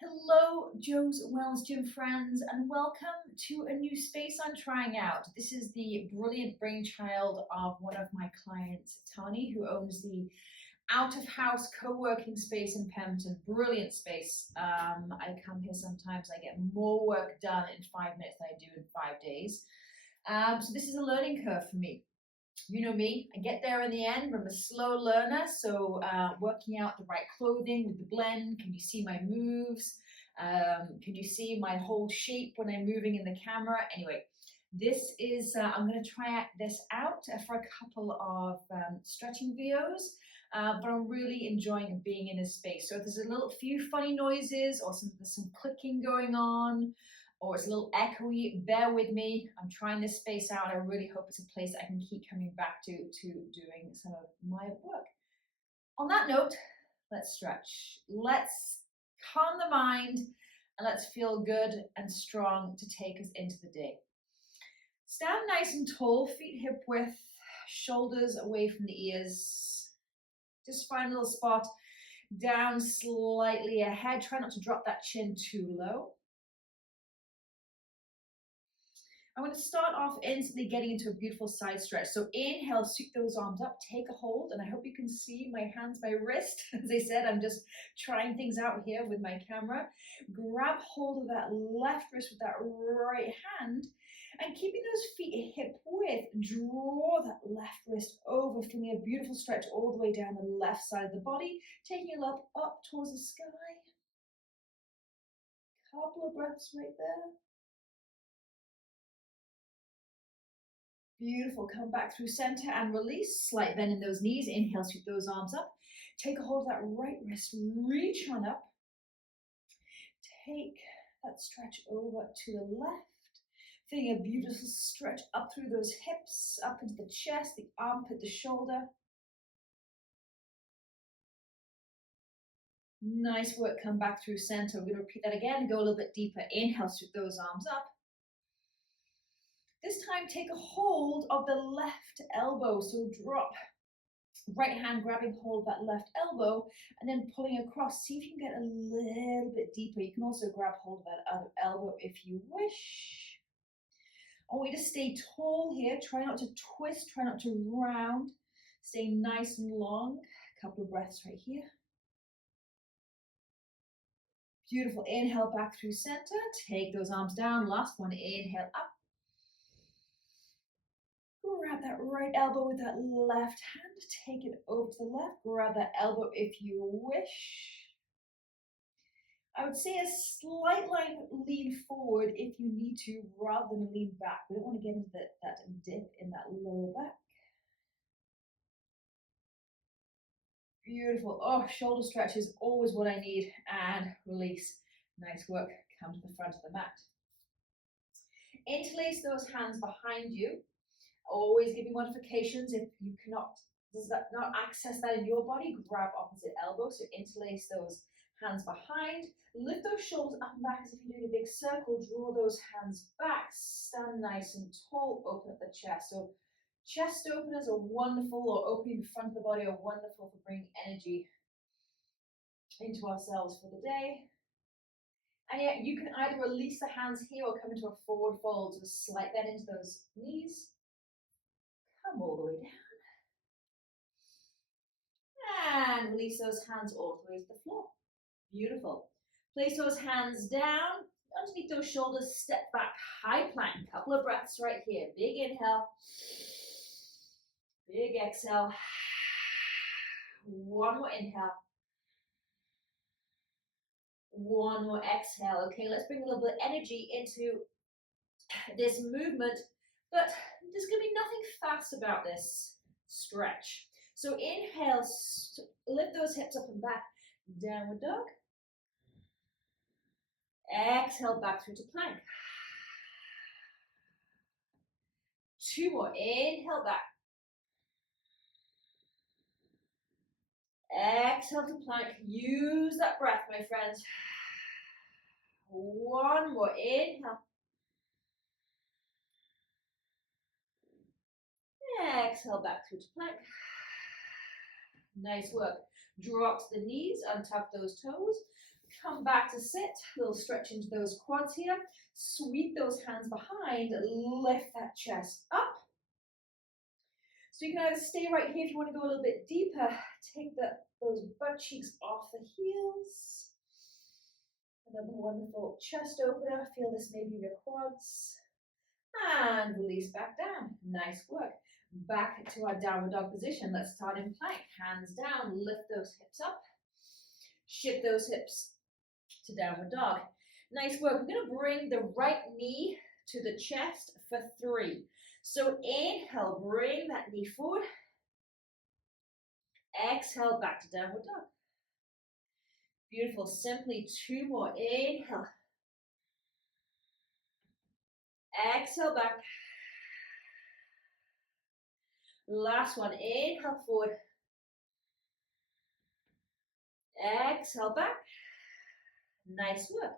Hello, Joe's Wellness Gym friends, and welcome to a new space I'm trying out. This is the brilliant brainchild of one of my clients, Tani, who owns the out-of-house co-working space in Pemberton. Brilliant space. I come here sometimes, I get more work done in 5 minutes than I do in 5 days. So this is a learning curve for me. You know me, I get there in the end. I'm a slow learner, so working out the right clothing with the blend. Can you see my moves? Can you see my whole shape when I'm moving in the camera? Anyway, this is, I'm going to try this out for a couple of stretching videos, but I'm really enjoying being in this space. So if there's a few funny noises or there's some clicking going on, or it's a little echoey, bear with me. I'm trying this space out. I really hope it's a place I can keep coming back to doing some of my work. On that note, let's stretch. Let's calm the mind and let's feel good and strong to take us into the day. Stand nice and tall, feet hip width, shoulders away from the ears. Just find a little spot down slightly ahead. Try not to drop that chin too low. I'm going to start off instantly getting into a beautiful side stretch. So inhale, sweep those arms up, take a hold, and I hope you can see my hands, my wrist. As I said, I'm just trying things out here with my camera. Grab hold of that left wrist with that right hand, and keeping those feet hip width, draw that left wrist over, feeling a beautiful stretch all the way down the left side of the body, taking it up towards the sky. Couple of breaths right there. Beautiful. Come back through center and release. Slight bend in those knees. Inhale, sweep those arms up. Take a hold of that right wrist. Reach on up. Take that stretch over to the left. Feeling a beautiful stretch up through those hips, up into the chest, the armpit, the shoulder. Nice work. Come back through center. We're going to repeat that again. Go a little bit deeper. Inhale, sweep those arms up. This time, take a hold of the left elbow. So drop right hand grabbing hold of that left elbow and then pulling across. See if you can get a little bit deeper. You can also grab hold of that other elbow if you wish. I want you to stay tall here. Try not to twist. Try not to round. Stay nice and long. A couple of breaths right here. Beautiful. Inhale back through center. Take those arms down. Last one. Inhale up. Grab that right elbow with that left hand. Take it over to the left. Grab that elbow if you wish. I would say a slight lean forward if you need to, rather than lean back. We don't want to get into that dip in that lower back. Beautiful. Oh, shoulder stretch is always what I need. And release. Nice work. Come to the front of the mat. Interlace those hands behind you. Always giving modifications. If you cannot not access that in your body, grab opposite elbow. So interlace those hands behind. Lift those shoulders up and back as if you're doing a big circle. Draw those hands back. Stand nice and tall. Open up the chest. So chest openers are wonderful, or opening the front of the body are wonderful for bringing energy into ourselves for the day. And yet you can either release the hands here or come into a forward fold. So slight bend into those knees. Come all the way down. And release those hands all the way to the floor. Beautiful. Place those hands down. Underneath those shoulders, step back, high plank. Couple of breaths right here. Big inhale. Big exhale. One more inhale. One more exhale. Okay, let's bring a little bit of energy into this movement, but there's going to be nothing fast about this stretch. So inhale, lift those hips up and back, downward dog. Exhale, back through to plank. Two more, inhale back. Exhale to plank. Use that breath, my friends. One more, inhale. Exhale back through to plank. Nice work. Drop to the knees, untuck those toes. Come back back to sit. Little stretch into those quads here. Sweep those hands behind. Lift that chest up. So you can either stay right here if you want to go a little bit deeper. Take those butt cheeks off the heels. Another wonderful chest opener. Feel this maybe in your quads. And release back down. Nice work. Back to our downward dog position. Let's start in plank. Hands down. Lift those hips up. Shift those hips to downward dog. Nice work. We're going to bring the right knee to the chest for 3. So inhale, bring that knee forward. Exhale, back to downward dog. Beautiful. Simply 2 more. Inhale. Exhale, back. Last one. Inhale, forward. Exhale, back. Nice work.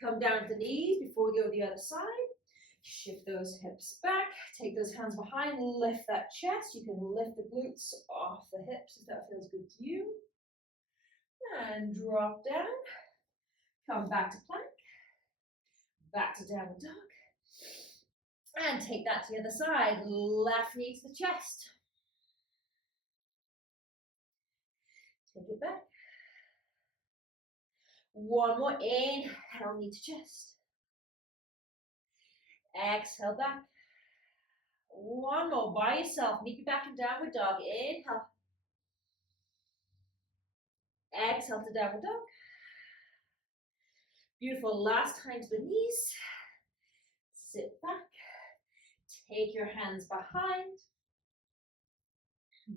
Come down to the knees before we go to the other side. Shift those hips back. Take those hands behind. Lift that chest. You can lift the glutes off the hips if that feels good to you. And drop down. Come back to plank. Back to downward dog. And take that to the other side. Left knee to the chest. Take it back. One more. Inhale, knee to chest. Exhale, back. One more by yourself. Meet you back in downward dog. Inhale. Exhale to downward dog. Beautiful. Last time to the knees. Sit back. Take your hands behind.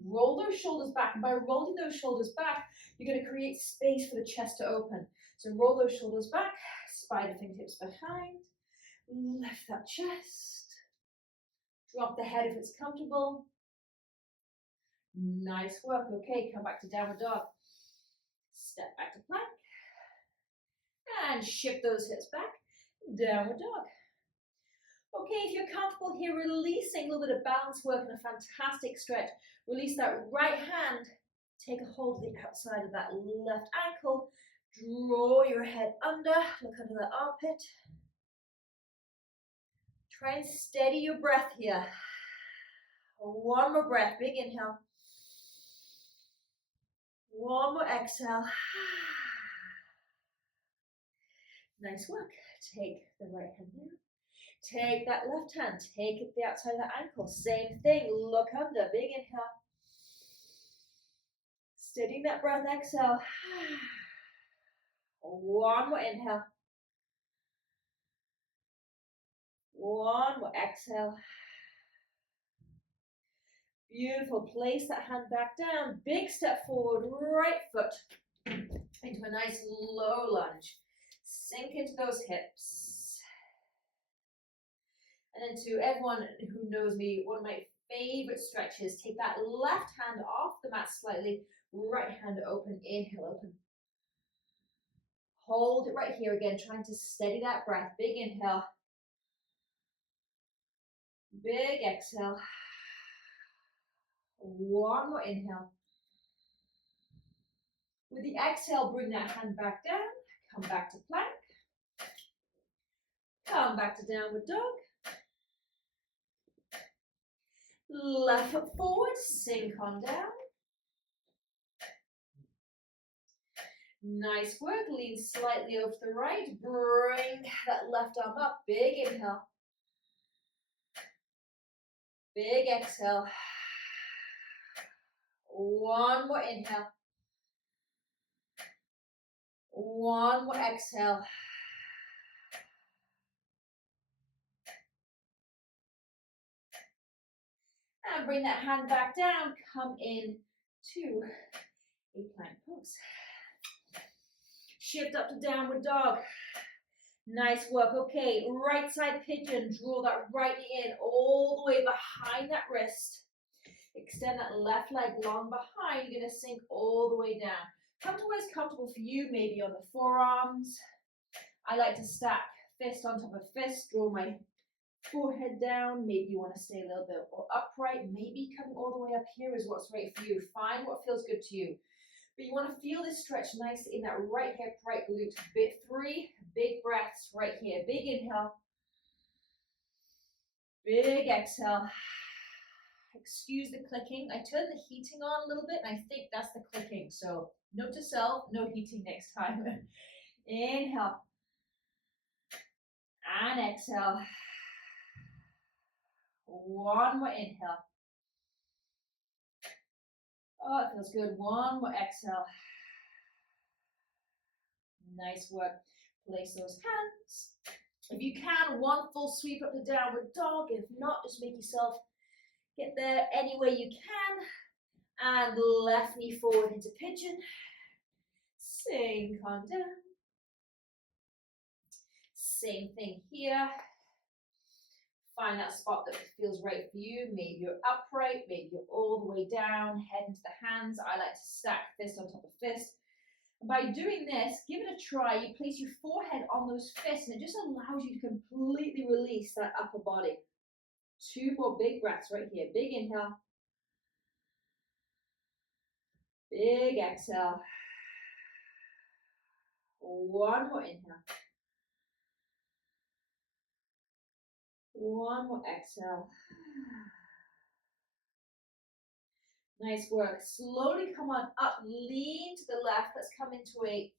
Roll those shoulders back. And by rolling those shoulders back, you're going to create space for the chest to open. So roll those shoulders back. Spider fingertips behind. Lift that chest. Drop the head if it's comfortable. Nice work. Okay, come back to downward dog. Step back to plank. And shift those hips back. Downward dog. Okay, if you're comfortable here, releasing a little bit of balance work and a fantastic stretch. Release that right hand. Take a hold of the outside of that left ankle. Draw your head under. Look under the armpit. Try and steady your breath here. One more breath. Big inhale. One more exhale. Nice work. Take the right hand down. Take that left hand. Take it to the outside of the ankle. Same thing. Look under. Big inhale. Steadying that breath. Exhale. One more inhale. One more exhale. Beautiful. Place that hand back down. Big step forward. Right foot into a nice low lunge. Sink into those hips. And then to everyone who knows me, one of my favorite stretches, take that left hand off the mat slightly. Right hand open. Inhale, open. Hold it right here again, trying to steady that breath. Big inhale. Big exhale. One more inhale. With the exhale, bring that hand back down. Come back to plank. Come back to downward dog. Left foot forward, sink on down. Nice work. Lean slightly over to the right. Bring that left arm up. Big inhale. Big exhale. One more inhale. One more exhale. And bring that hand back down. Come in to a plank pose. Shift up to downward dog. Nice work. Okay, right side pigeon. Draw that right knee in all the way behind that wrist. Extend that left leg long behind. You're going to sink all the way down. Come to where's comfortable for you, maybe on the forearms. I like to stack fist on top of fist. Draw my forehead down. Maybe you want to stay a little bit more upright. Maybe coming all the way up here is what's right for you. Find what feels good to you. But you want to feel this stretch nicely in that right hip, right glute. Bit 3 big breaths right here. Big inhale. Big exhale. Excuse the clicking. I turned the heating on a little bit, and I think that's the clicking. So note to self, no heating next time. Inhale. And exhale. One more inhale. Oh, it feels good. One more exhale. Nice work. Place those hands. If you can, one full sweep up the downward dog. If not, just make yourself get there any way you can. And left knee forward into pigeon. Same, calm down. Same thing here. Find that spot that feels right for you. Maybe you're upright, maybe you're all the way down, head into the hands. I like to stack fist on top of fist. And by doing this, give it a try. You place your forehead on those fists, and it just allows you to completely release that upper body. 2 more big breaths right here. Big inhale. Big exhale. One more inhale. One more exhale. Nice work. Slowly come on up, lean to the left. Let's come into a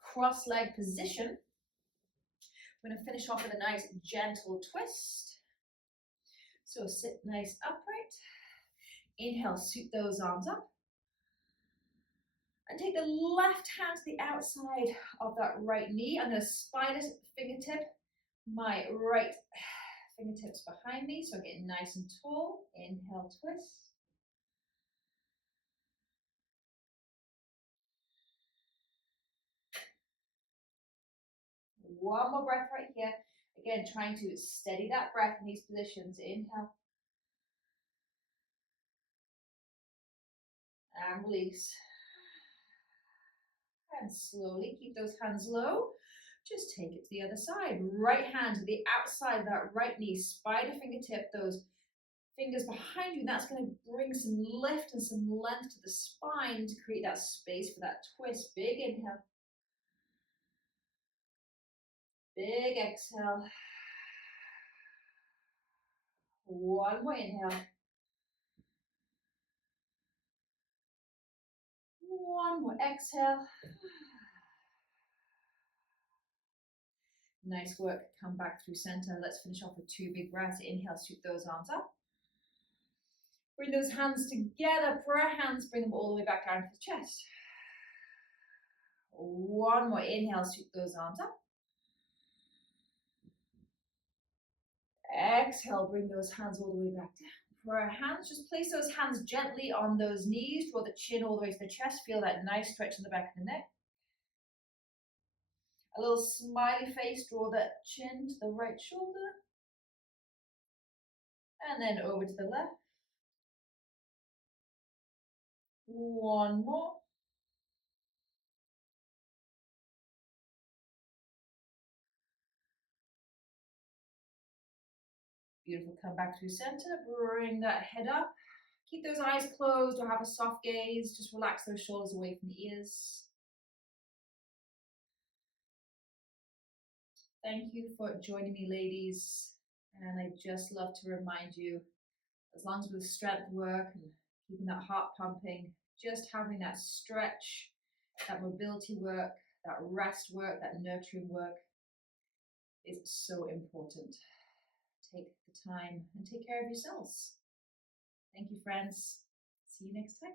cross-leg position. We're going to finish off with a nice gentle twist. So sit nice upright. Inhale, sweep those arms up. And take the left hand to the outside of that right knee. I'm going to spider fingertip my right fingertips behind me. So getting nice and tall. Inhale, twist. One more breath right here. Again, trying to steady that breath in these positions. Inhale. And release. And slowly keep those hands low. Just take it to the other side. Right hand to the outside of that right knee. Spider fingertip those fingers behind you. And that's going to bring some lift and some length to the spine to create that space for that twist. Big inhale. Big exhale. One more inhale. One more exhale. Nice work. Come back through center. Let's finish off with 2 big breaths. Inhale, sweep those arms up. Bring those hands together. Prayer hands. Bring them all the way back down to the chest. One more inhale, sweep those arms up. Exhale, bring those hands all the way back down. Prayer hands. Just place those hands gently on those knees. Draw the chin all the way to the chest. Feel that nice stretch in the back of the neck. A little smiley face, draw that chin to the right shoulder. And then over to the left. One more. Beautiful, come back through center, bring that head up. Keep those eyes closed or have a soft gaze. Just relax those shoulders away from the ears. Thank you for joining me, ladies. And I just love to remind you, as long as with strength work and keeping that heart pumping, just having that stretch, that mobility work, that rest work, that nurturing work is so important. Take the time and take care of yourselves. Thank you, friends. See you next time.